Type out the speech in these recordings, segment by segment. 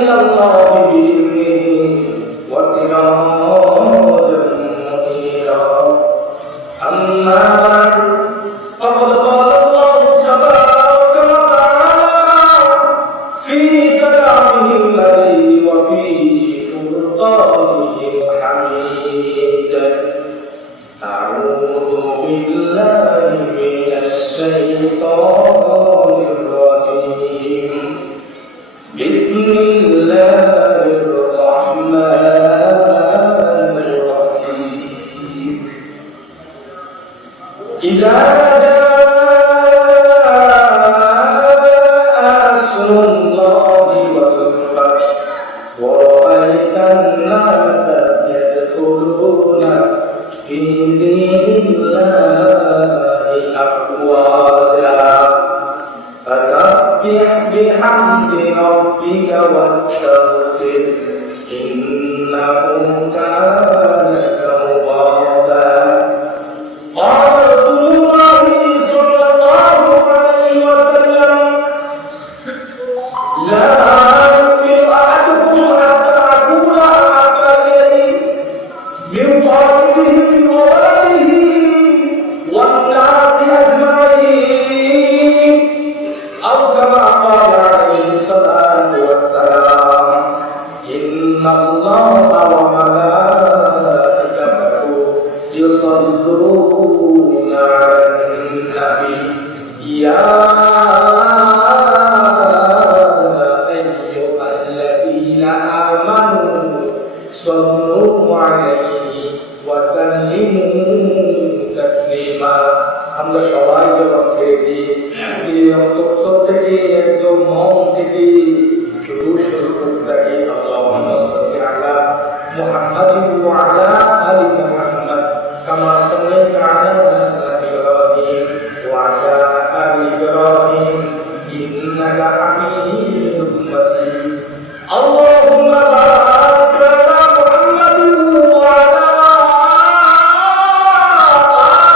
إلى الله بإذنه وسراجا منيرا. أما بعد فقد قال الله تبارك وتعالى في كلامه المجيد وفي فرقانه الحميد. أعوذ بالله من الشيطان الرجيم. بسم الله الرحمن الرحيم. إذا جاء نصر الله والفتح ورأيت الناس يدخلون في دين الله أفواجا فسبح بحمد ربك واستغفر إنه كان توابا. قال رسول الله صلى الله عليه وسلم لا يؤمن أحدكم حتى أكون أحب إليه من والده وولده والناس أجمعين أو كما قال عليه الصلاة والسلام إن الله وملائكته يصلون على النبي يا أيها الذين آمنوا صلوا عليه وسلموا تسليما. আমরা সবাই যখন ছেড়ে দিই অন্তঃস্থল থেকে একদম মন থেকে শুরু করতে থাকি আল্লাহুম্মা সাল্লি আলা মুহাম্মাদিন ওয়া আলা আলি মুহাম্মাদ কামা সাল্লাইতা আলা ইব্রাহিম ওয়া আলা আলি ইব্রাহিম ইন্নাকা হামিদুম মাজিদ. আল্লাহুম্মা বারিক আলা মুহাম্মাদিন ওয়া আলা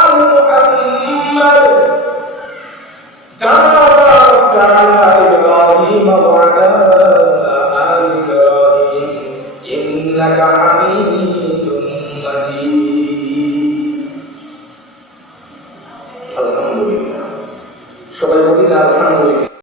আলি মুহাম্মাদ كما باركت على إبراهيم وعلى آل إبراهيم إنك حميد مجيد. الحمد لله. সবাই বলি আলহামদুলিল্লাহ।